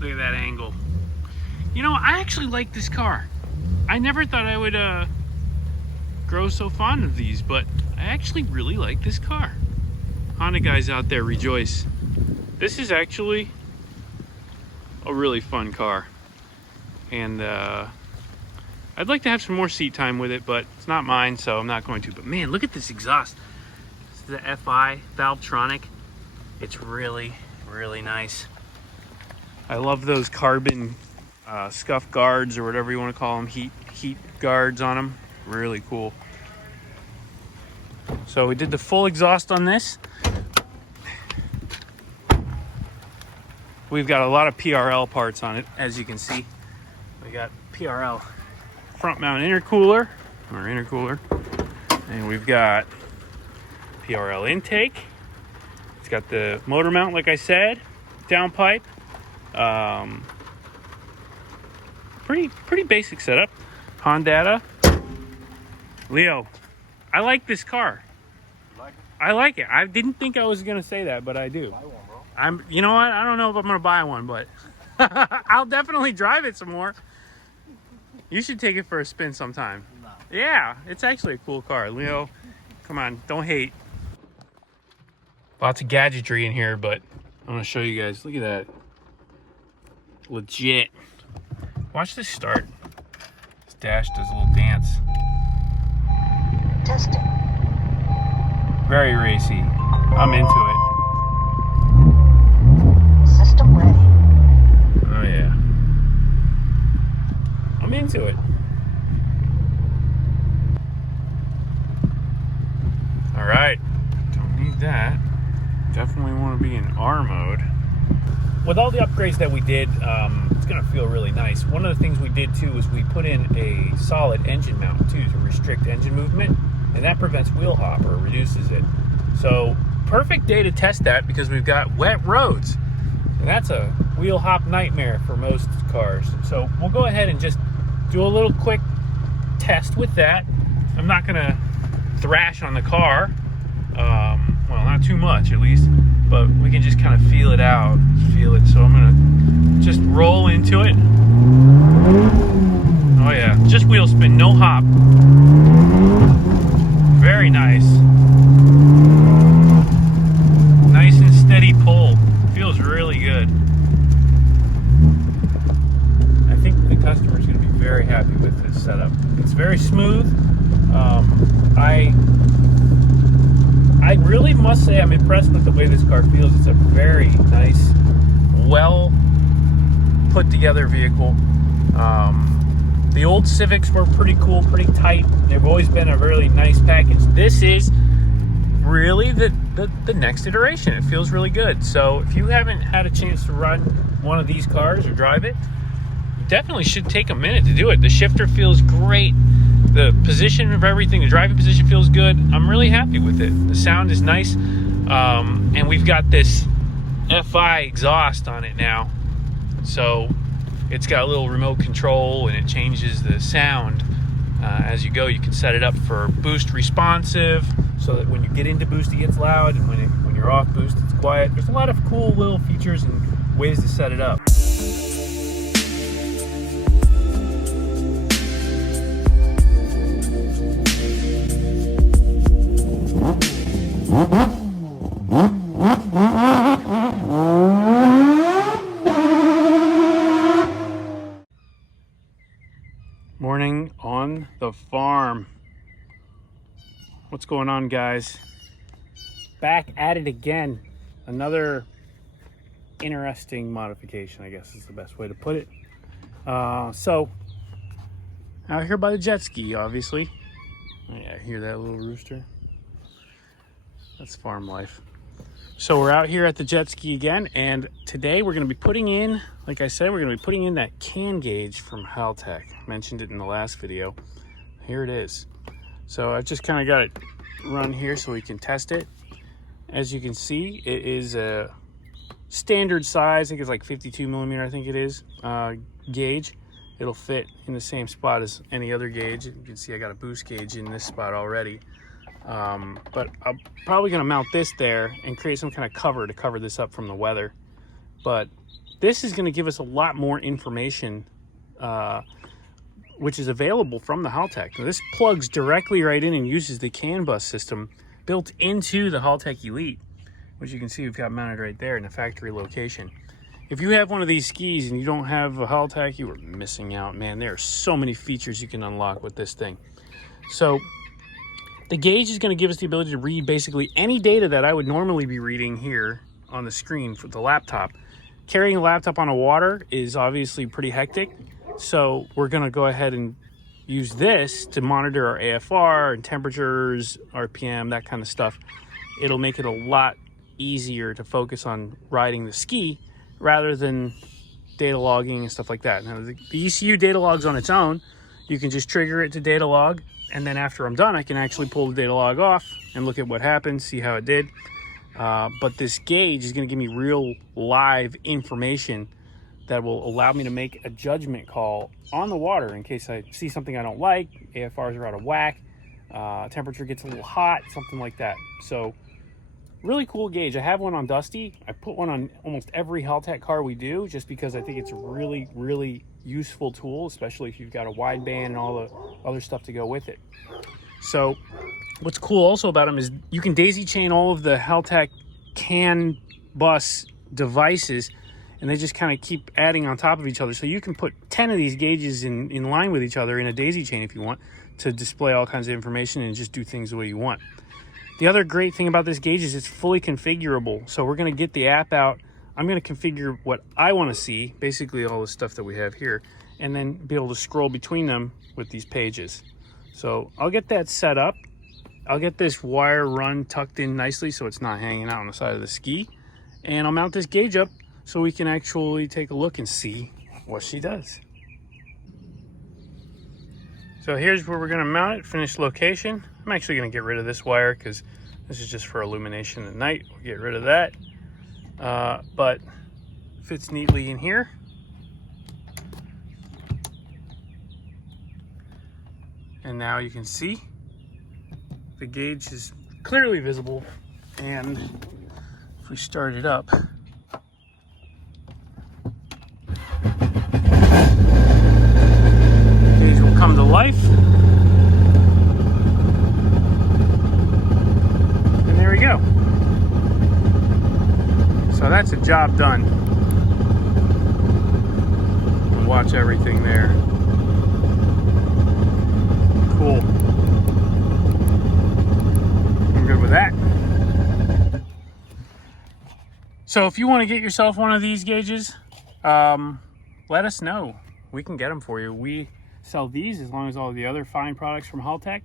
Look at that angle. You know, I actually like this car. I never thought I would grow so fond of these, but I actually really like this car. Honda guys out there, rejoice. This is actually a really fun car. And I'd like to have some more seat time with it, but it's not mine, so I'm not going to. But man, look at this exhaust. This is the FI Valvetronic. It's really, really nice. I love those carbon scuff guards, or whatever you want to call them, heat guards on them. Really cool. So we did the full exhaust on this. We've got a lot of PRL parts on it, as you can see. We got PRL front mount intercooler, and we've got PRL intake. It's got the motor mount, like I said, downpipe. Pretty basic setup. Honda. Leo, I like this car. Like it? I like it. I didn't think I was gonna say that, but I do. Buy one, bro. You know what? I don't know if I'm gonna buy one, but I'll definitely drive it some more. You should take it for a spin sometime. No. Yeah, it's actually a cool car. Leo, come on, don't hate. Lots of gadgetry in here, but I'm gonna show you guys. Look at that. Legit. Watch this start. This dash does a little dance. Testing. Very racy. I'm into it. System ready. Oh yeah. I'm into it. All right. Don't need that. Definitely want to be in R mode. With all the upgrades that we did, it's going to feel really nice. One of the things we did too is we put in a solid engine mount too to restrict engine movement, and that prevents wheel hop or reduces it. So perfect day to test that because we've got wet roads, and that's a wheel hop nightmare for most cars. So we'll go ahead and just do a little quick test with that. I'm not going to thrash on the car, well, not too much at least, but we can just kind of feel it out, feel it. So I'm going to just roll into it. Oh yeah, just wheel spin, no hop. Very nice. Nice and steady pull. Feels really good. I think the customer's going to be very happy with this setup. It's very smooth. I really must say I'm impressed with the way this car feels. It's a very nice, well put together vehicle. The old Civics were pretty cool, pretty tight. They've always been a really nice package. This is really the next iteration. It feels really good. So if you haven't had a chance to run one of these cars or drive it, you definitely should take a minute to do it. The shifter feels great. The position of everything, the driving position feels good. I'm really happy with it. The sound is nice. And we've got this FI exhaust on it now. So it's got a little remote control and it changes the sound as you go. You can set it up for boost responsive so that when you get into boost it gets loud, and when you're off boost it's quiet. There's a lot of cool little features and ways to set it up. Morning on the farm. What's going on, guys? Back at it again. Another interesting modification, I guess is the best way to put it. So out here by the jet ski, obviously. Yeah, hear that little rooster? That's farm life. So we're out here at the jet ski again, and today we're going to be putting in, like I said, we're going to be putting in that can gauge from HALTECH. Mentioned it in the last video. Here it is. So I've just kind of got it run here so we can test it. As you can see, it is a standard size. I think it's like 52 millimeter, I think it is, gauge. It'll fit in the same spot as any other gauge. You can see I got a boost gauge in this spot already. But I'm probably going to mount this there and create some kind of cover to cover this up from the weather. but this is going to give us a lot more information, which is available from the HALTECH. Now, this plugs directly right in and uses the CAN bus system built into the HALTECH Elite, which you can see we've got mounted right there in the factory location. If you have one of these skis and you don't have a HALTECH, you are missing out, man. There are so many features you can unlock with this thing. So the gauge is going to give us the ability to read basically any data that I would normally be reading here on the screen for the laptop. Carrying a laptop on the water is obviously pretty hectic, so we're going to go ahead and use this to monitor our AFR and temperatures, RPM, that kind of stuff. It'll make it a lot easier to focus on riding the ski rather than data logging and stuff like that. Now, the ECU data logs on its own. You can just trigger it to data log, and then after I'm done, I can actually pull the data log off and look at what happened, see how it did. But this gauge is going to give me real live information that will allow me to make a judgment call on the water in case I see something I don't like, AFRs are out of whack, temperature gets a little hot, something like that. So really cool gauge. I have one on Dusty. I put one on almost every HALTECH car we do just because I think it's a really, really useful tool, especially if you've got a wideband and all the other stuff to go with it. So what's cool also about them is you can daisy chain all of the HALTECH CAN bus devices, and they just kind of keep adding on top of each other. So you can put 10 of these gauges in line with each other in a daisy chain if you want to display all kinds of information and just do things the way you want. The other great thing about this gauge is it's fully configurable. So we're going to get the app out. I'm going to configure what I want to see, basically all the stuff that we have here, and then be able to scroll between them with these pages. So I'll get that set up. I'll get this wire run tucked in nicely so it's not hanging out on the side of the ski. And I'll mount this gauge up so we can actually take a look and see what she does. So here's where we're going to mount it, finished location. I'm actually going to get rid of this wire because this is just for illumination at night. We'll get rid of that. But fits neatly in here. And now you can see the gauge is clearly visible. And if we start it up, gauge will come to life. And there we go. So that's a job done. We'll watch everything there. Cool. I'm good with that. So if you want to get yourself one of these gauges, let us know. We can get them for you. We sell these as long as all the other fine products from HALTECH,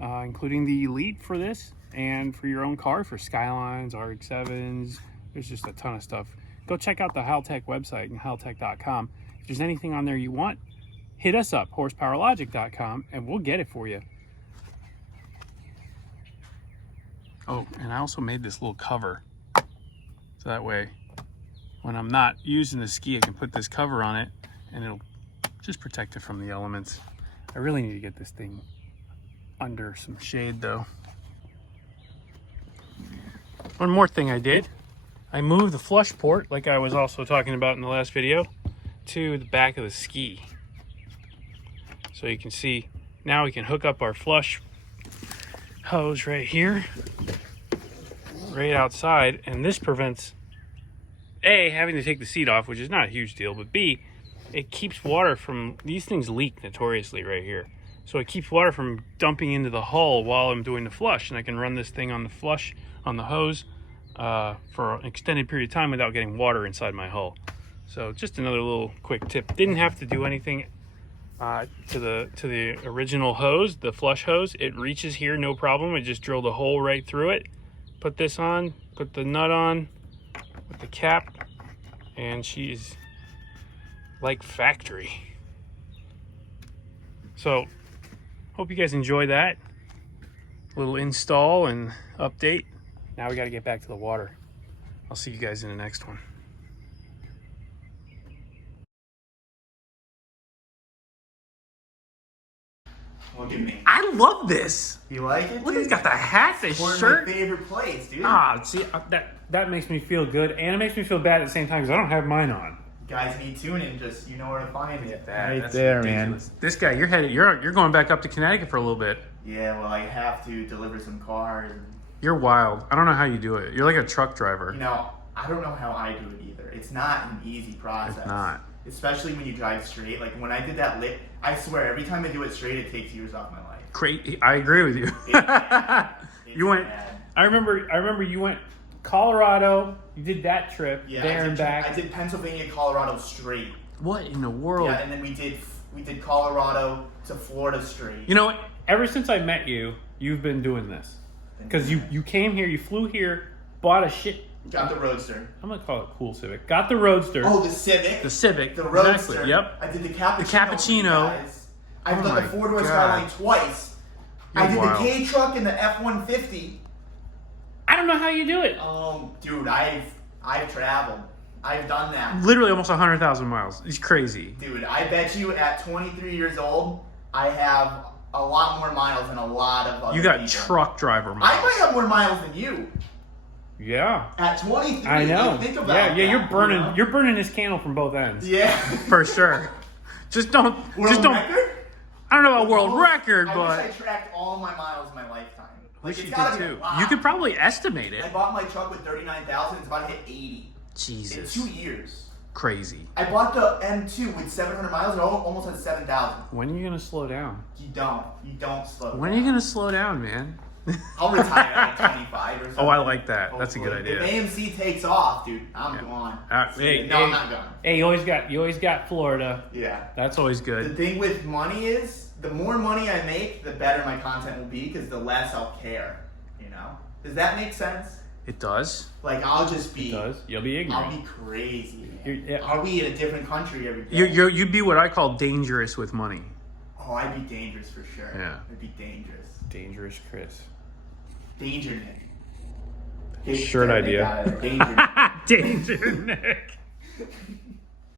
including the Elite for this and for your own car, for Skylines, RX-7s. There's just a ton of stuff. Go check out the HALTECH website and haltech.com. If there's anything on there you want, hit us up, horsepowerlogic.com, and we'll get it for you. Oh, and I also made this little cover. So that way, when I'm not using the ski, I can put this cover on it and it'll just protect it from the elements. I really need to get this thing under some shade though. One more thing I did, I moved the flush port, like I was also talking about in the last video, to the back of the ski. So you can see, now we can hook up our flush hose right here, right outside, and this prevents A, having to take the seat off, which is not a huge deal, but B, it keeps water from, these things leak notoriously right here. So it keeps water from dumping into the hull while I'm doing the flush, and I can run this thing on the flush, on the hose, for an extended period of time without getting water inside my hull. So just another little quick tip. Didn't have to do anything to the original hose, the flush hose. It reaches here, no problem. I just drilled a hole right through it. Put this on, put the nut on with the cap, and she's like factory. So hope you guys enjoy that little install and update. Now we got to get back to the water. I'll see you guys in the next one. Look at me. I love this. You like it? Look, dude? he's got the hat, the One of shirt. my favorite plays, dude. See, that makes me feel good, and it makes me feel bad at the same time because I don't have mine on. Guys need tuning, just you know where to find it. Right there, man. This guy, you're headed. You're going back up to Connecticut for a little bit. Yeah, well, I have to deliver some cars. You're wild. I don't know how you do it. You're like a truck driver. You know, I don't know how I do it either. It's not an easy process. It's not. Especially when you drive straight. Like when I did that lit, I swear every time I do it straight, it takes years off my life. Great. I agree with you. It's bad. You went. bad. I remember you went Colorado. You did that trip there and back. I did Pennsylvania, Colorado straight. What in the world? Yeah, and then we did Colorado to Florida straight. You know what? Ever since I met you, you've been doing this. Because you came here, you flew here, bought a shit. Got the Roadster. I'm gonna call it cool Civic. Got the Roadster. Oh, the Civic. The Civic. The Roadster. Exactly. Yep. I did the Cappuccino. The Cappuccino. Guys. I've Oh done my the four-door God. Skyline twice. I did wild. the K truck and the F-150. I don't know how you do it. Dude, I've traveled. I've done that. Literally almost 100,000 miles. It's crazy. Dude, I bet you at 23 years old, I have a lot more miles than a lot of other You got people. truck driver miles. I might have more miles than you. Yeah. At 23, I know. like, think about Yeah, that, you're burning. you know? You're burning this candle from both ends. Yeah. For sure. Just don't. World record? I don't know about world record, I but wish I tracked all my miles in my lifetime. wish it's you gotta did be a too. lot. You could probably estimate it. I bought my truck with 39,000. It's about to hit 80 Jesus. in 2 years. Crazy. I bought the M2 with 700 miles. It almost had 7,000. When are you gonna slow down? You don't slow down. When are you gonna slow down, man? I'll retire at 25 or something. Oh, I like that. That's a good Hopefully. idea. If AMC takes off, dude, I'm gone. Hey, I'm not going. Hey, you always got Florida. Yeah. That's always The good. thing with money is, the more money I make, the better my content will be, because the less I'll care. You know? Does that make sense? It does. Like, I'll just be... It does. You'll be I'll ignorant. be crazy, You're- man. yeah. I'll be in a different country every day. You'd be what I call dangerous with money. Oh, I'd be dangerous for sure. Yeah. I'd be dangerous. Dangerous Chris. Danger Nick. Shirt They idea. got it. Danger Nick. Danger Nick.